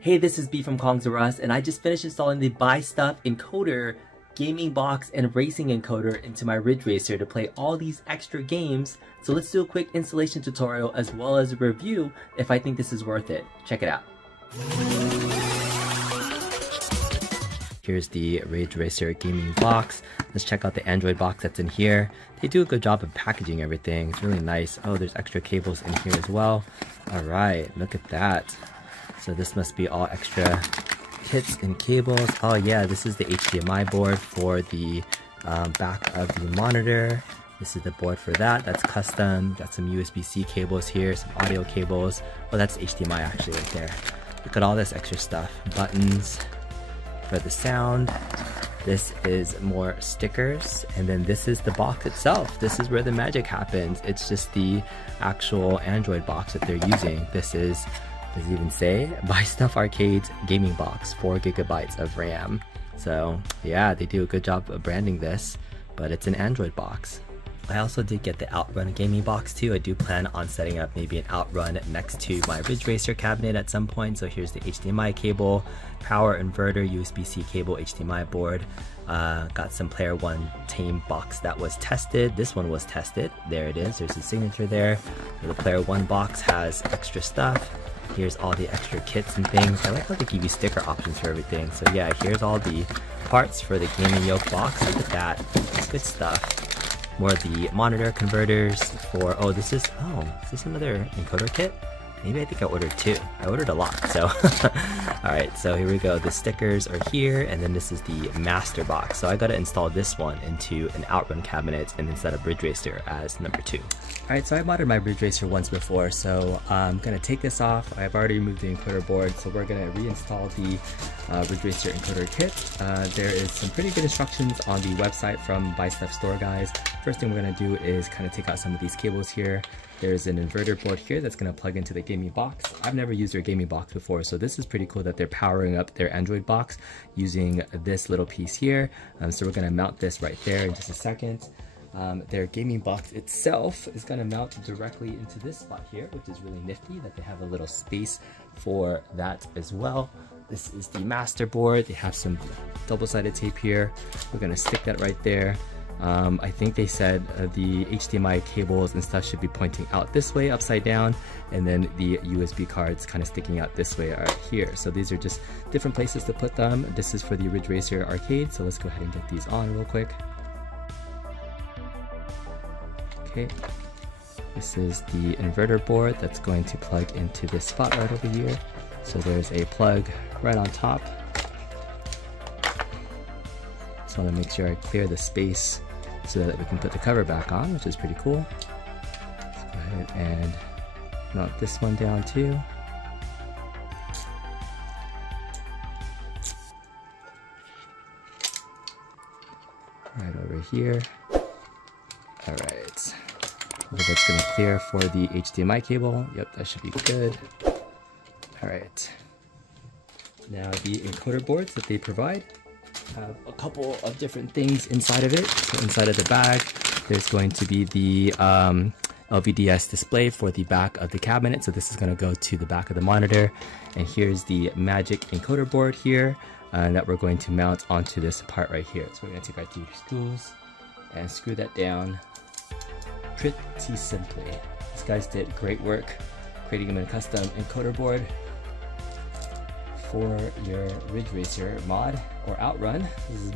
Hey, this is B from Kongs R Us, and I just finished installing the Buy Stuff Encoder gaming box and racing encoder into my Ridge Racer to play all these extra games. So let's do a quick installation tutorial as well as a review if I think this is worth it. Check it out. Here's the Ridge Racer gaming box. Let's check out the Android box that's in here. They do a good job of packaging everything. It's really nice. Oh, there's extra cables in here as well. All right, look at that. So this must be all extra kits and cables. Oh yeah, this is the HDMI board for the back of the monitor. This is the board for that. That's custom. Got some USB-C cables here, some audio cables. Oh, that's HDMI actually right there. Look at all this extra stuff. Buttons for the sound. This is more stickers, and then this is the box itself. This is where the magic happens. It's just the actual Android box that they're using. This is, does it even say? Buy Stuff Arcade's gaming box, 4 GB of RAM. So yeah, they do a good job of branding this, but it's an Android box. I also did get the Outrun gaming box too. I do plan on setting up maybe an Outrun next to my Ridge Racer cabinet at some point. So here's the HDMI cable, power inverter, USB-C cable, HDMI board. Got some Player One tame box that was tested. This one was tested. There it is. There's a signature there. So the Player One box has extra stuff. Here's all the extra kits and things. I like how they give you sticker options for everything. So yeah, here's all the parts for the gaming yoke box. Look at that. It's good stuff. More of the monitor converters for, oh, is this another encoder kit? Maybe I think I ordered 2. I ordered a lot, so. Alright, so here we go. The stickers are here, and then this is the master box. So I gotta install this one into an Outrun cabinet and then set up Ridge Racer as number 2. Alright, so I modded my Ridge Racer once before, so I'm gonna take this off. I've already removed the encoder board, so we're gonna reinstall the Ridge Racer encoder kit. There is some pretty good instructions on the website from Buy Stuff Store guys. First thing we're gonna do is kind of take out some of these cables here. There's an inverter board here that's going to plug into the gaming box. I've never used their gaming box before, so this is pretty cool that they're powering up their Android box using this little piece here. So we're going to mount this right there in just a second. Their gaming box itself is going to mount directly into this spot here, which is really nifty that they have a little space for that as well. This is the master board. They have some double-sided tape here. We're going to stick that right there. I think they said the HDMI cables and stuff should be pointing out this way, upside down, and then the USB cards kind of sticking out this way right here. So these are just different places to put them. This is for the Ridge Racer Arcade, so let's go ahead and get these on real quick. Okay, this is the inverter board that's going to plug into this spot right over here. So there's a plug right on top. Just want to make sure I clear the space so that we can put the cover back on, which is pretty cool. Let's go ahead and mount this one down too. Right over here. Alright. That's going to clear for the HDMI cable. Yep, that should be good. Alright. Now the encoder boards that they provide have a couple of different things inside of it. So inside of the bag, there's going to be the LVDS display for the back of the cabinet. So this is going to go to the back of the monitor. And here's the magic encoder board here that we're going to mount onto this part right here. So we're going to take our 2 screws and screw that down pretty simply. These guys did great work creating a custom encoder board for your Ridge Racer mod or Outrun. This is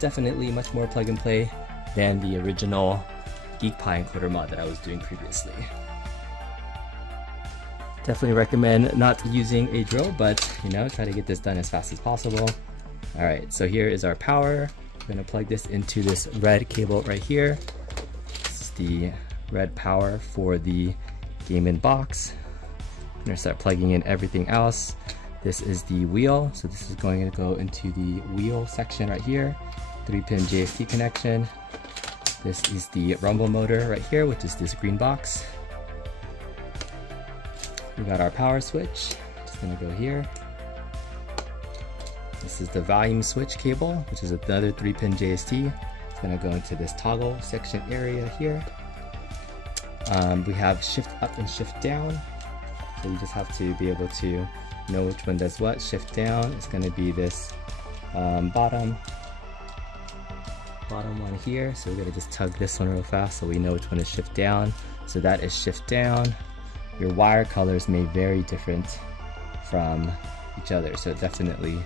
definitely much more plug and play than the original Geek Pie encoder mod that I was doing previously. Definitely recommend not using a drill, but you know, try to get this done as fast as possible. Alright, so here is our power. I'm gonna plug this into this red cable right here. This is the red power for the gaming box. I'm gonna start plugging in everything else. This is the wheel, so this is going to go into the wheel section right here. 3-pin JST connection. This is the rumble motor right here, which is this green box. We got our power switch, just gonna go here. This is the volume switch cable, which is another 3-pin JST. It's gonna go into this toggle section area here. We have shift up and shift down. So you just have to be able to know which one does what. Shift down is going to be this bottom one here. So we're going to just tug this one real fast so we know which one is shift down. So that is shift down. Your wire colors may vary different from each other, so definitely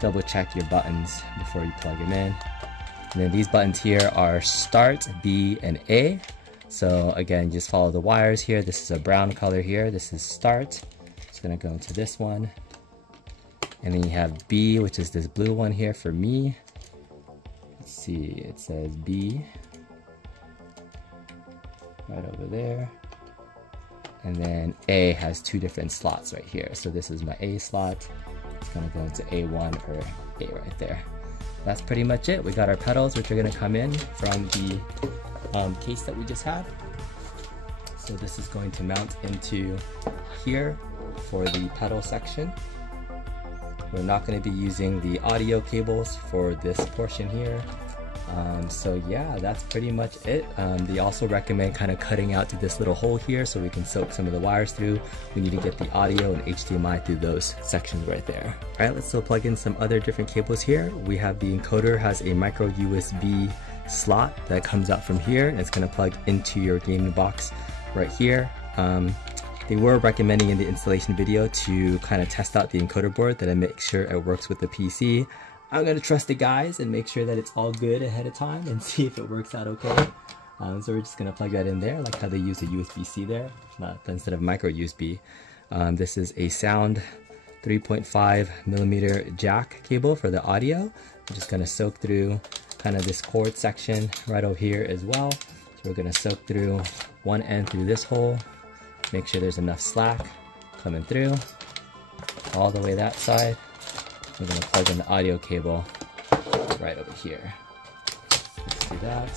double check your buttons before you plug them in. And then these buttons here are start, B, and A. So again, just follow the wires here. This is a brown color here. This is start. It's gonna go into this one. And then you have B, which is this blue one here for me. Let's see, it says B right over there. And then A has two different slots right here. So this is my A slot. It's gonna go into A1 or A right there. That's pretty much it. We got our pedals, which are gonna come in from the case that we just had. So this is going to mount into here for the pedal section. We're not going to be using the audio cables for this portion here. So yeah, that's pretty much it. They also recommend kind of cutting out to this little hole here so we can soak some of the wires through. We need to get the audio and HDMI through those sections right there. All right, let's still plug in some other different cables here. We have the encoder has a micro USB slot that comes out from here, and it's going to plug into your gaming box right here. They were recommending in the installation video to kind of test out the encoder board, that I make sure it works with the PC. I'm going to trust the guys and make sure that it's all good ahead of time and see if it works out okay. So we're just going to plug that in there, like how they use a USB-C there, instead of micro USB. This is a sound 3.5mm jack cable for the audio. I'm just going to soak through kind of this cord section right over here as well. So we're going to soak through one end through this hole, make sure there's enough slack coming through all the way that side. We're going to plug in the audio cable right over here. Let's do that.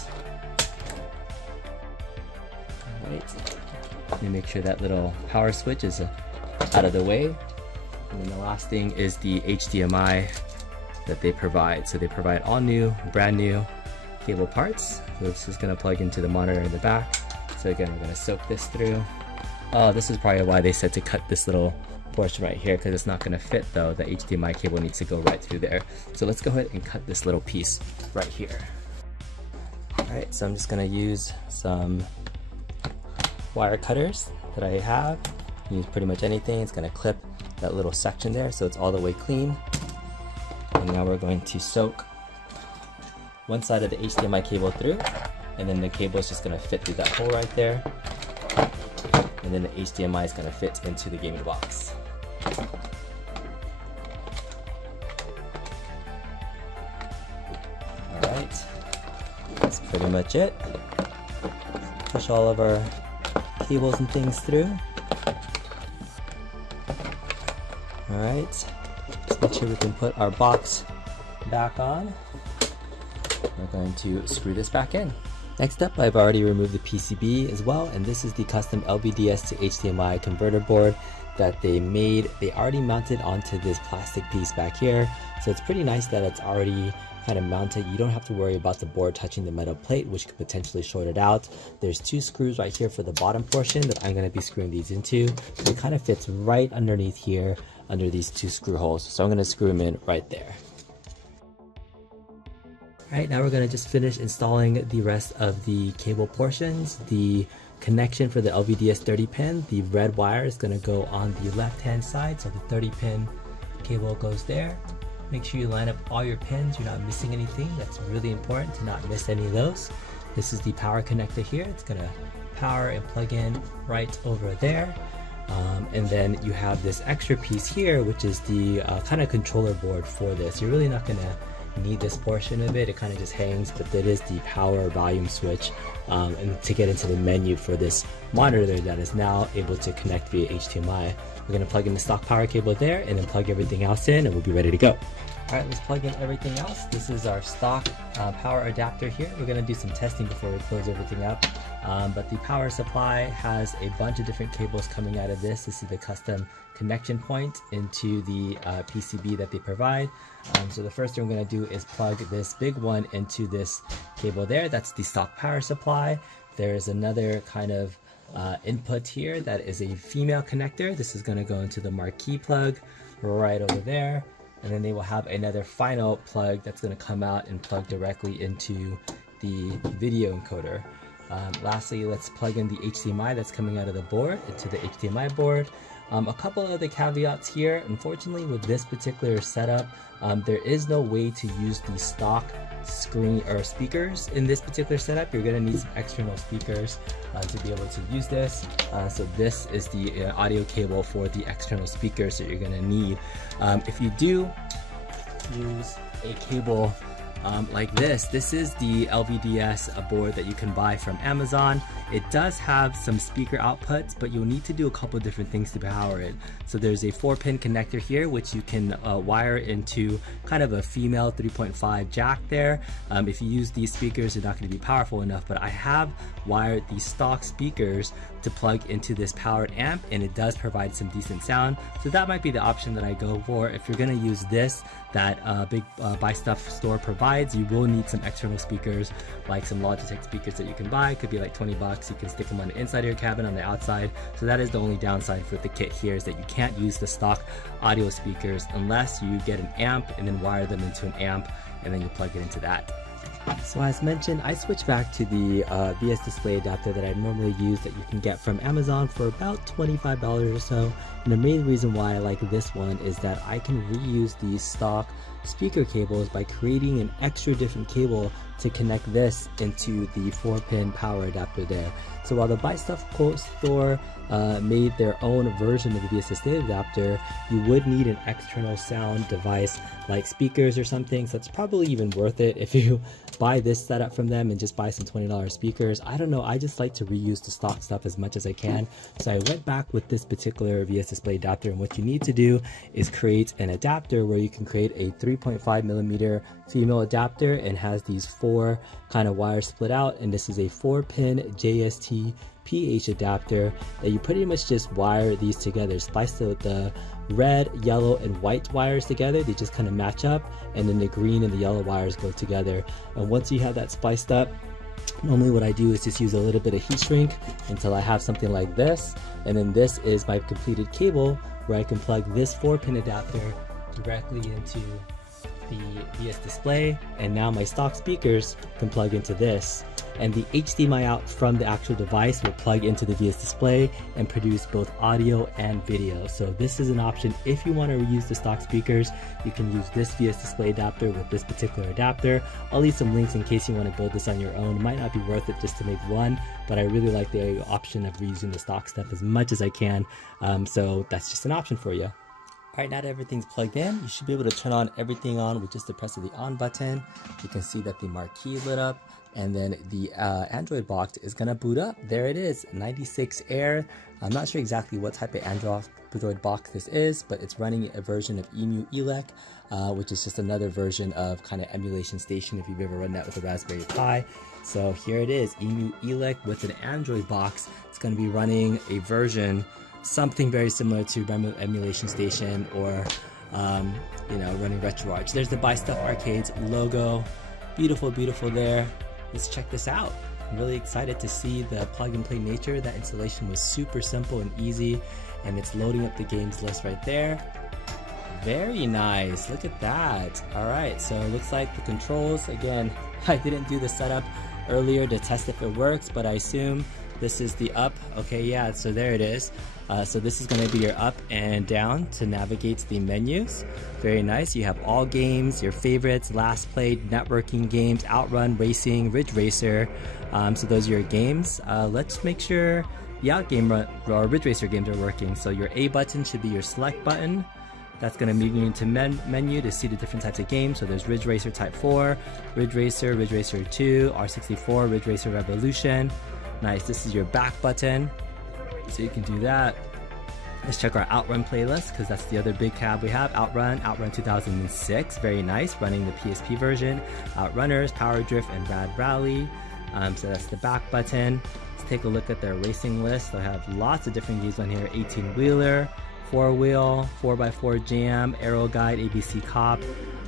Alright, let me make sure that little power switch is out of the way. And then the last thing is the HDMI that they provide. So they provide all new, brand new cable parts. So this is going to plug into the monitor in the back. So again, we're going to soak this through. Oh, this is probably why they said to cut this little portion right here, because it's not going to fit though. The HDMI cable needs to go right through there. So let's go ahead and cut this little piece right here. Alright, so I'm just going to use some wire cutters that I have. Use pretty much anything. It's going to clip that little section there so it's all the way clean. And now we're going to soak one side of the HDMI cable through, and then the cable is just going to fit through that hole right there. And then the HDMI is going to fit into the gaming box. Alright, that's pretty much it. Push all of our cables and things through. Alright, just make sure we can put our box back on. We're going to screw this back in. Next up, I've already removed the PCB as well, and this is the custom LVDS to HDMI converter board that they made. They already mounted onto this plastic piece back here, so it's pretty nice that it's already kind of mounted. You don't have to worry about the board touching the metal plate, which could potentially short it out. There's two screws right here for the bottom portion that I'm going to be screwing these into. So it kind of fits right underneath here, under these two screw holes. So I'm going to screw them in right there. Alright, now we're going to just finish installing the rest of the cable portions. The connection for the LVDS 30 pin, the red wire is going to go on the left hand side, so the 30 pin cable goes there. Make sure you line up all your pins, you're not missing anything. That's really important to not miss any of those. This is the power connector here. It's going to power and plug in right over there. And then you have this extra piece here, which is the kind of controller board for this. You're really not going to need this portion of it. It kind of just hangs, but that is the power volume switch, and to get into the menu for this monitor that is now able to connect via HDMI. We're going to plug in the stock power cable there and then plug everything else in, and we'll be ready to go. Alright, let's plug in everything else. This is our stock power adapter here. We're going to do some testing before we close everything up. But the power supply has a bunch of different cables coming out of this. This is the custom connection point into the PCB that they provide. So the first thing we're going to do is plug this big one into this cable there. That's the stock power supply. There is another kind of input here that is a female connector. This is going to go into the marquee plug right over there. And then they will have another final plug that's going to come out and plug directly into the video encoder. Lastly, let's plug in the HDMI that's coming out of the board into the HDMI board. A couple of the caveats here. Unfortunately, with this particular setup, there is no way to use the stock screen or speakers in this particular setup. You're going to need some external speakers to be able to use this. So this is the audio cable for the external speakers that you're going to need. If you do use a cable like this is the LVDS board that you can buy from Amazon. It does have some speaker outputs, but you'll need to do a couple different things to power it. So there's a 4-pin connector here, which you can wire into kind of a female 3.5 jack there. If you use these speakers, they're not going to be powerful enough, but I have wired these stock speakers to plug into this powered amp, and it does provide some decent sound. So that might be the option that I go for. If you're going to use this that big buy stuff store provides, you will need some external speakers, like some Logitech speakers that you can buy. It could be like 20 bucks. You can stick them on the inside of your cabin, on the outside. So that is the only downside with the kit here, is that you can't use the stock audio speakers unless you get an amp and then wire them into an amp, and then you plug it into that. So as mentioned, I switched back to the VSDisplay adapter that I normally use that you can get from Amazon for about $25 or so. And the main reason why I like this one is that I can reuse these stock speaker cables by creating an extra different cable to connect this into the 4-pin power adapter there. So while the Buy Stuff Quote store made their own version of the VSDisplay adapter, you would need an external sound device like speakers or something. So it's probably even worth it if you buy this setup from them and just buy some $20 speakers. I don't know, I just like to reuse the stock stuff as much as I can. So I went back with this particular VSDisplay adapter, and what you need to do is create an adapter where you can create a 3.5mm female adapter, and has these 4 kind of wires split out, and this is a 4-pin JST PH adapter that you pretty much just wire these together, splice the red, yellow, and white wires together. They just kind of match up, and then the green and the yellow wires go together. And once you have that spliced up, normally what I do is just use a little bit of heat shrink until I have something like this, and then this is my completed cable where I can plug this 4-pin adapter directly into the VSDisplay, and now my stock speakers can plug into this, and the HDMI out from the actual device will plug into the VSDisplay and produce both audio and video. So this is an option. If you want to reuse the stock speakers, you can use this VSDisplay adapter with this particular adapter. I'll leave some links in case you want to build this on your own. It might not be worth it just to make one, but I really like the option of reusing the stock stuff as much as I can. So that's just an option for you. Alright, now that everything's plugged in, you should be able to turn on everything on with just the press of the on button. You can see that the marquee lit up, and then the Android box is going to boot up. There it is, 96 Air. I'm not sure exactly what type of Android box this is, but it's running a version of EmuElec, which is just another version of kind of emulation station if you've ever run that with a Raspberry Pi. So here it is, EmuElec with an Android box. It's going to be running a version something very similar to Emulation Station, or you know, running RetroArch. There's the Buy Stuff Arcades logo. Beautiful, beautiful there. Let's check this out. I'm really excited to see the plug and play nature. That installation was super simple and easy, and it's loading up the games list right there. Very nice, look at that. All right, so it looks like the controls, again, I didn't do the setup earlier to test if it works, but I assume this is the up. Okay, yeah, so there it is. So this is going to be your up and down to navigate the menus. Very nice. You have all games, your favorites, last played, networking games, Outrun, racing, Ridge Racer. So those are your games. Let's make sure the Out game or Ridge Racer games are working. So your A button should be your select button. That's going to move you into menu to see the different types of games. So there's Ridge Racer Type 4, Ridge Racer 2, R64, Ridge Racer Revolution. Nice. This is your back button, so you can do that. Let's check our Outrun playlist, because that's the other big tab we have. Outrun 2006, very nice, running the PSP version. Outrunners, Power Drift, and Rad Rally. So that's the back button. Let's take a look at their racing list. They have lots of different games on here. 18-wheeler, 4-wheel, 4x4 Jam, Aero Guide, ABC Cop,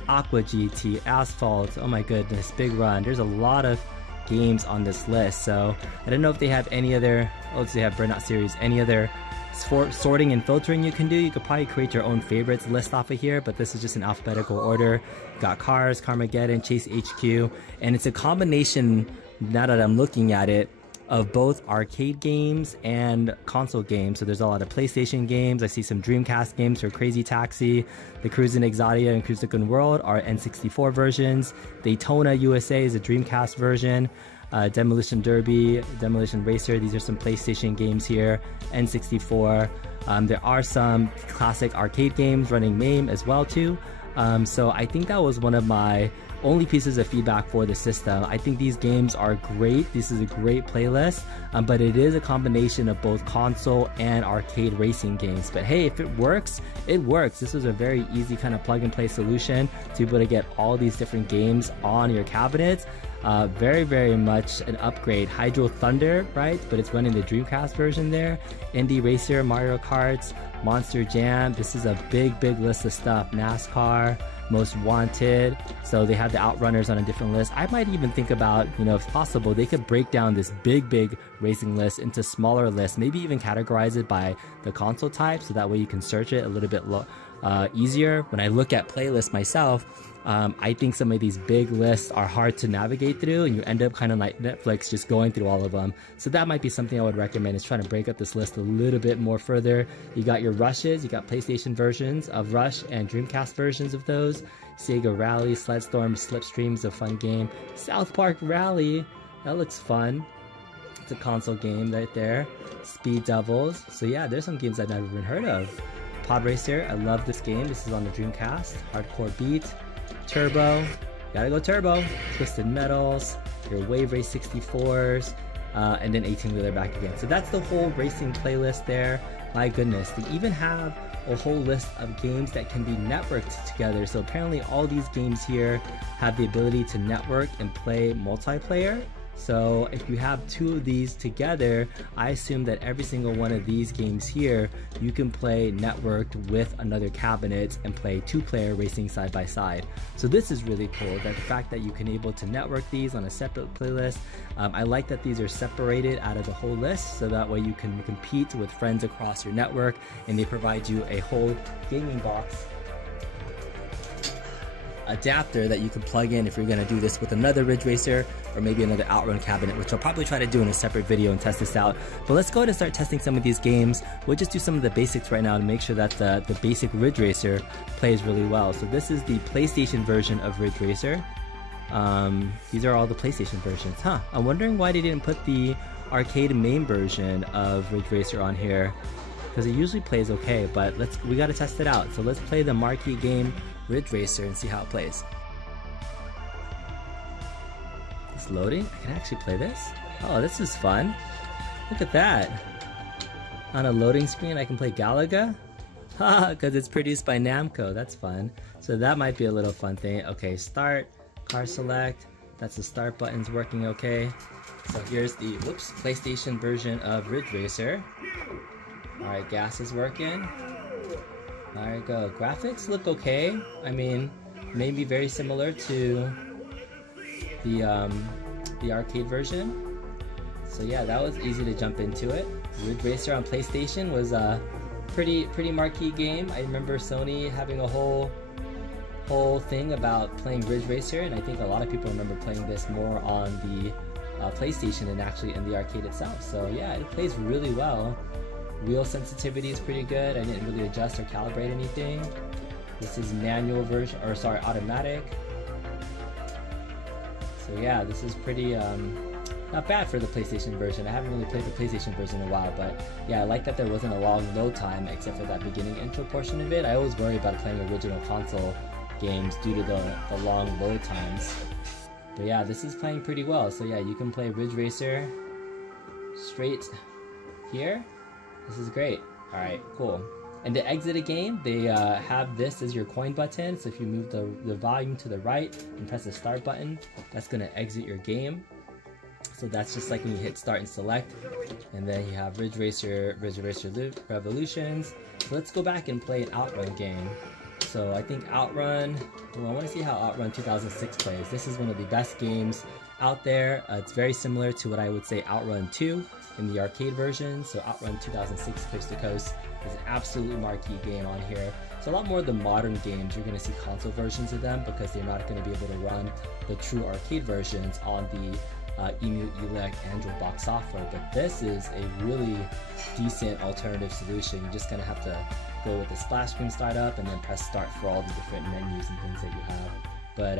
Aqua GT, Asphalt. Oh my goodness, Big Run. There's a lot of games on this list. So I don't know if they have any other, oh, they have Burnout Series, any other sorting and filtering you can do. You could probably create your own favorites list off of here, but this is just in alphabetical order. Got Cars, Carmageddon, Chase HQ, and it's a combination, now that I'm looking at it, of both arcade games and console games. So there's a lot of PlayStation games. I see some Dreamcast games for Crazy Taxi. The Cruisin Exodia and Cruisin World are N64 versions. Daytona USA is a Dreamcast version. Demolition Derby, Demolition Racer, these are some PlayStation games here. N64. There are some classic arcade games running MAME as well too. So I think that was one of my only pieces of feedback for the system. I think these games are great. This is a great playlist, but it is a combination of both console and arcade racing games. But hey, if it works, it works. This was a very easy kind of plug and play solution to be able to get all these different games on your cabinets. Very, very much an upgrade. Hydro Thunder, right? But it's running the Dreamcast version there. Indie Racer, Mario Karts, Monster Jam. This is a big, big list of stuff. NASCAR, Most Wanted. So they have the Outrunners on a different list. I might even think about, you know, if possible, they could break down this big, big racing list into smaller lists. Maybe even categorize it by the console type, so that way you can search it a little bit easier. When I look at playlists myself, I think some of these big lists are hard to navigate through, and you end up kind of like Netflix, just going through all of them. So that might be something I would recommend, is trying to break up this list a little bit more further. You got your Rushes, you got PlayStation versions of Rush and Dreamcast versions of those. Sega Rally, Sledstorm, Slipstream's a fun game. South Park Rally, that looks fun. It's a console game right there. Speed Devils. So yeah, there's some games I've never even heard of. Pod Racer, I love this game. This is on the Dreamcast. Hardcore Beat. Turbo, gotta go Turbo. Twisted Metals, your Wave Race 64s, and then 18-wheeler back again. So that's the whole racing playlist there. My goodness, they even have a whole list of games that can be networked together. So apparently all these games here have the ability to network and play multiplayer. So if you have two of these together, I assume that every single one of these games here, you can play networked with another cabinet and play two-player racing side by side. So this is really cool, that the fact that you can able to network these on a separate playlist. I like that these are separated out of the whole list, so that way you can compete with friends across your network, and they provide you a whole gaming box adapter that you can plug in if you're going to do this with another Ridge Racer or maybe another Outrun cabinet, which I'll probably try to do in a separate video and test this out. But let's go ahead and start testing some of these games. We'll just do some of the basics right now to make sure that the basic Ridge Racer plays really well. So this is the PlayStation version of Ridge Racer. These are all the PlayStation versions. I'm wondering why they didn't put the arcade MAME version of Ridge Racer on here, because it usually plays okay, but we got to test it out. So let's play the marquee game Ridge Racer and see how it plays. It's loading. I can actually play this. Oh, this is fun. Look at that. On a loading screen I can play Galaga. Haha, because it's produced by Namco. That's fun. So that might be a little fun thing. Okay, start, car select. That's the start button's working okay. So here's the PlayStation version of Ridge Racer. Alright, gas is working. There you go. Graphics look okay. I mean, maybe very similar to the arcade version. So yeah, that was easy to jump into it. Ridge Racer on PlayStation was a pretty marquee game. I remember Sony having a whole thing about playing Ridge Racer, and I think a lot of people remember playing this more on the PlayStation than actually in the arcade itself. So yeah, it plays really well. Wheel sensitivity is pretty good. I didn't really adjust or calibrate anything. This is manual version, or sorry, automatic. So yeah, this is pretty not bad for the PlayStation version. I haven't really played the PlayStation version in a while, but yeah, I like that there wasn't a long load time except for that beginning intro portion of it. I always worry about playing original console games due to the long load times. But yeah, this is playing pretty well. So yeah, you can play Ridge Racer straight here. This is great. Alright, cool. And to exit a game, they have this as your coin button. So if you move the volume to the right and press the start button, that's going to exit your game. So that's just like when you hit start and select. And then you have Ridge Racer Revolutions. So let's go back and play an Outrun game. So I think Outrun, well, I want to see how Outrun 2006 plays. This is one of the best games out there. It's very similar to what I would say Outrun 2 in the arcade version. So Outrun 2006 Coast to Coast is an absolutely marquee game on here. So a lot more of the modern games, you're going to see console versions of them because they're not going to be able to run the true arcade versions on the EmuElec Android box software. But this is a really decent alternative solution. You're just going to have to go with the splash screen startup and then press start for all the different menus and things that you have. But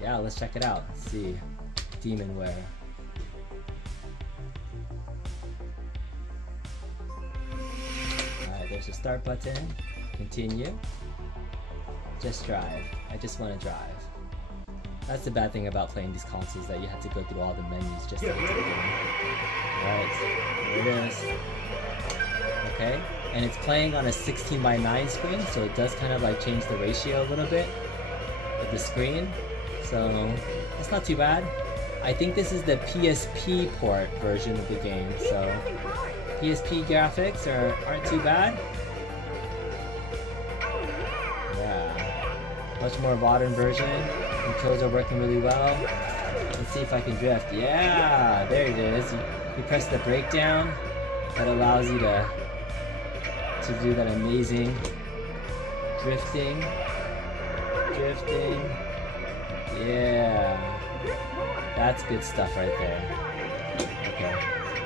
yeah, let's check it out. Let's see. Demonware. Alright, there's a start button. Continue. Just drive. I just want to drive. That's the bad thing about playing these consoles, that you have to go through all the menus just to get to the game. Alright, here it is. Okay, and it's playing on a 16:9 screen, so it does kind of like change the ratio a little bit of the screen. So it's not too bad. I think this is the PSP port version of the game, so PSP graphics aren't too bad. Yeah, much more modern version. Controls are working really well. Let's see if I can drift. Yeah, there it is. You press the brake down. That allows you to do that amazing drifting. Yeah, that's good stuff right there. Okay,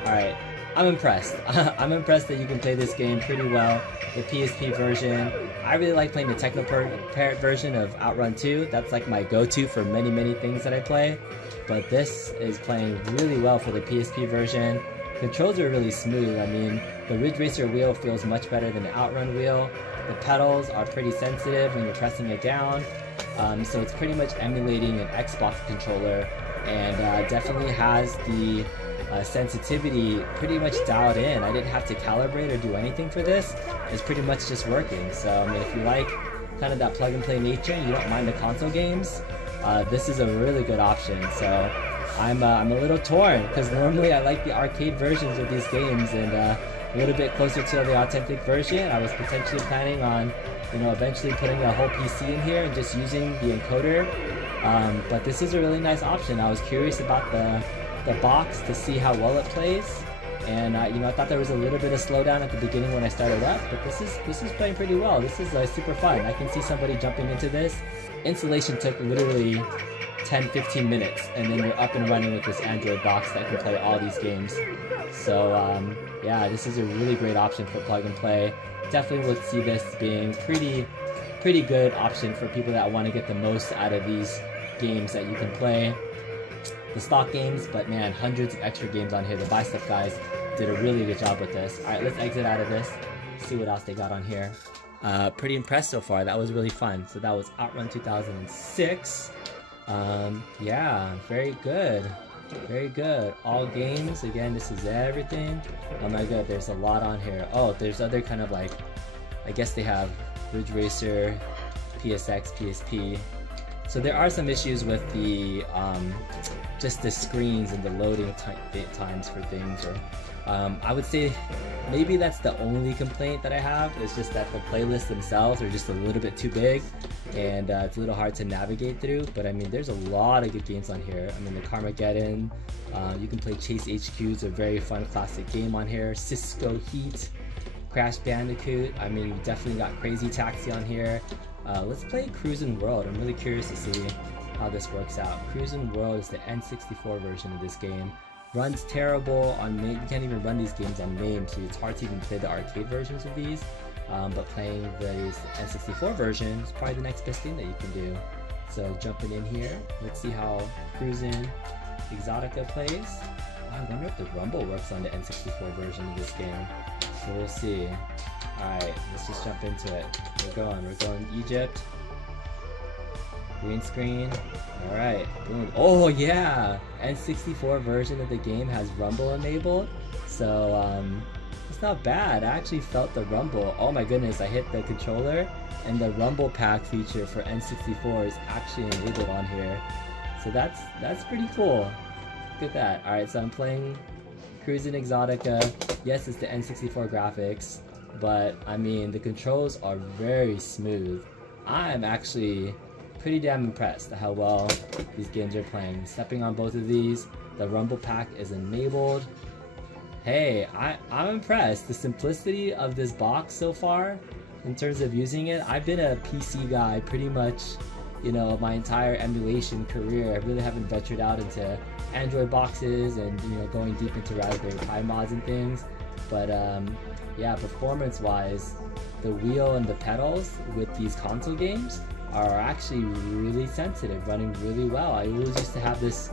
alright, I'm impressed. I'm impressed that you can play this game pretty well. The PSP version, I really like playing the Techno-Parrot version of Outrun 2. That's like my go-to for many things that I play. But this is playing really well for the PSP version. Controls are really smooth. I mean, the Ridge Racer wheel feels much better than the Outrun wheel. The pedals are pretty sensitive when you're pressing it down. So it's pretty much emulating an Xbox controller, and definitely has the sensitivity pretty much dialed in. I didn't have to calibrate or do anything for this. It's pretty much just working. So I mean, if you like kind of that plug and play nature and you don't mind the console games, this is a really good option. So I'm a little torn because normally I like the arcade versions of these games, and a little bit closer to the authentic version. I was potentially planning on, you know, eventually putting a whole PC in here and just using the encoder. But this is a really nice option. I was curious about the box to see how well it plays, and you know, I thought there was a little bit of slowdown at the beginning when I started up, but this is playing pretty well. This is super fun. I can see somebody jumping into this. Installation took literally 10-15 minutes, and then you're up and running with this Android box that can play all these games. So yeah, this is a really great option for plug and play. Definitely would see this being pretty good option for people that want to get the most out of these games that you can play. The stock games, but man, hundreds of extra games on here. The Buy Stuff guys did a really good job with this. Alright, let's exit out of this, see what else they got on here. Pretty impressed so far. That was really fun. So that was Outrun 2006. Yeah, very good. Very good. All games. Again, this is everything. Oh my god, there's a lot on here. Oh, there's other kind of like, I guess they have Ridge Racer, PSX, PSP. So there are some issues with the just the screens and the loading times for things. Or I would say maybe that's the only complaint that I have. It's just that the playlists themselves are just a little bit too big, and it's a little hard to navigate through. But I mean, there's a lot of good games on here. I mean, the Carmageddon, you can play Chase HQ, is a very fun classic game on here. Cisco Heat, Crash Bandicoot. I mean, you definitely got Crazy Taxi on here. Let's play Cruisin World. I'm really curious to see how this works out. Cruisin World is the N64 version of this game. Runs terrible on MAME. You can't even run these games on MAME, so it's hard to even play the arcade versions of these. But playing the N64 version is probably the next best thing that you can do. So jumping in here, let's see how Cruisin Exotica plays. I wonder if the rumble works on the N64 version of this game. So we'll see. Alright, let's just jump into it. We're going Egypt. Green screen. Alright, boom. Oh yeah! N64 version of the game has rumble enabled. So it's not bad. I actually felt the rumble. Oh my goodness, I hit the controller and the rumble pack feature for N64 is actually enabled on here. So that's pretty cool. Look at that. Alright, so I'm playing Cruisin Exotica. Yes, it's the N64 graphics, but I mean, the controls are very smooth. I'm actually pretty damn impressed at how well these games are playing. Stepping on both of these, the Rumble Pack is enabled. Hey, I'm impressed. The simplicity of this box so far, in terms of using it. I've been a PC guy pretty much, you know, my entire emulation career. I really haven't ventured out into Android boxes and, you know, going deep into Raspberry Pi mods and things. But yeah, performance-wise, the wheel and the pedals with these console games are actually really sensitive, running really well. I always used to have this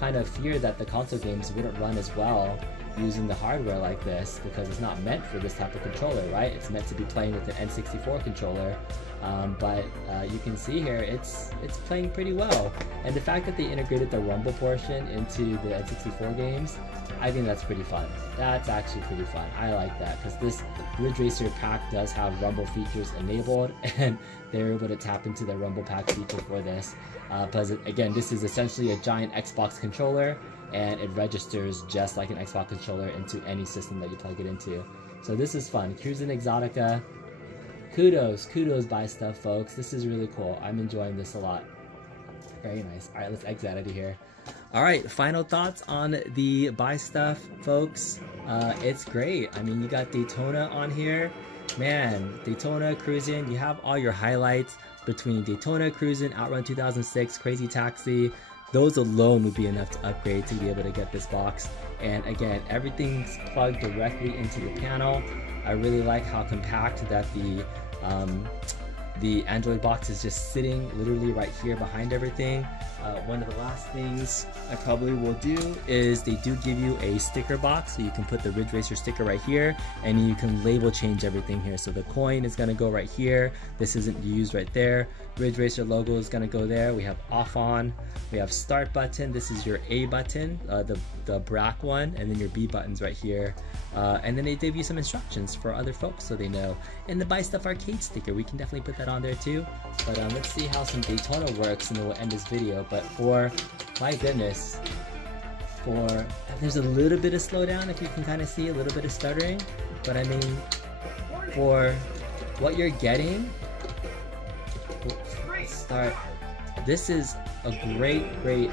kind of fear that the console games wouldn't run as well using the hardware like this, because it's not meant for this type of controller, right? It's meant to be playing with an N64 controller, but you can see here it's playing pretty well. And the fact that they integrated the Rumble portion into the N64 games, I think that's pretty fun. That's actually pretty fun. I like that, because this Ridge Racer pack does have Rumble features enabled, and they're able to tap into the Rumble pack feature for this. Because again, this is essentially a giant Xbox controller, and it registers just like an Xbox controller into any system that you plug it into. So this is fun. Cruisin Exotica. Kudos buy stuff, folks. This is really cool. I'm enjoying this a lot. Very nice. Alright, let's exit out of here. Alright, final thoughts on the buy stuff, folks. It's great. I mean, you got Daytona on here. Man, Daytona, Cruisin, you have all your highlights between Daytona, Cruisin, Outrun 2006, Crazy Taxi. Those alone would be enough to upgrade to be able to get this box. And again, everything's plugged directly into the panel. I really like how compact that the Android box is just sitting literally right here behind everything. One of the last things I probably will do is they do give you a sticker box, so you can put the Ridge Racer sticker right here, and you can label change everything here. So the coin is going to go right here. This isn't used right there. Ridge Racer logo is going to go there. We have off on. We have start button. This is your A button, the black one, and then your B button's right here. And then they give you some instructions for other folks so they know. And the Buy Stuff Arcade sticker, we can definitely put that on there too. But let's see how some Daytona works, and then we'll end this video. But for, my goodness, there's a little bit of slowdown, if you can kind of see, a little bit of stuttering. But I mean, for what you're getting, this is a great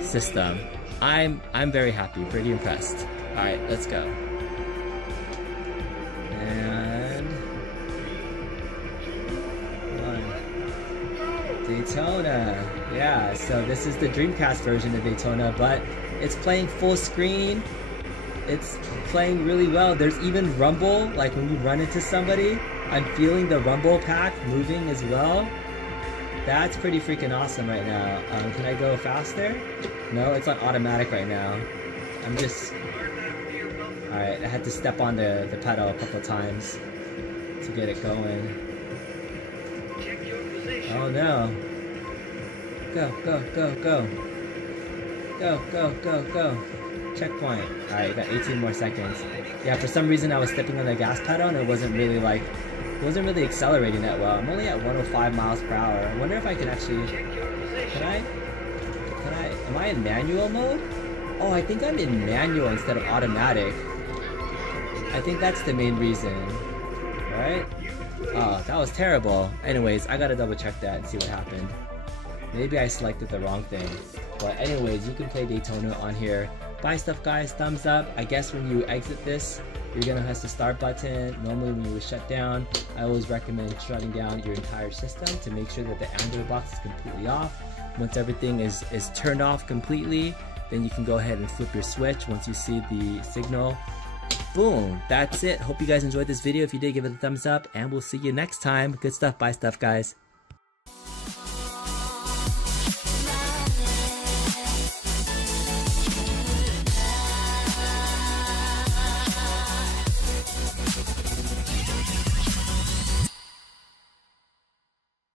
system. I'm very happy, pretty impressed. Alright, let's go. And Daytona. Yeah, so this is the Dreamcast version of Daytona, but it's playing full screen. It's playing really well. There's even rumble, like when you run into somebody, I'm feeling the rumble pack moving as well. That's pretty freaking awesome right now. Can I go faster? No, it's on automatic right now. I'm just... Alright, I had to step on the pedal a couple times to get it going. Oh no. Go. Go. Checkpoint. Alright, got 18 more seconds. Yeah, for some reason I was stepping on the gas pedal and it wasn't really accelerating that well. I'm only at 105 miles per hour. I wonder if I can actually... Am I in manual mode? Oh, I think I'm in manual instead of automatic. I think that's the main reason. Right? Oh, that was terrible. Anyways, I gotta double check that and see what happened. Maybe I selected the wrong thing. But anyways, you can play Daytona on here. Buy stuff, guys, thumbs up. I guess when you exit this, you're gonna press the start button. Normally when you shut down, I always recommend shutting down your entire system to make sure that the Android box is completely off. Once everything is turned off completely, then you can go ahead and flip your switch once you see the signal. Boom, that's it. Hope you guys enjoyed this video. If you did, give it a thumbs up, and we'll see you next time. Good stuff, buy stuff, guys.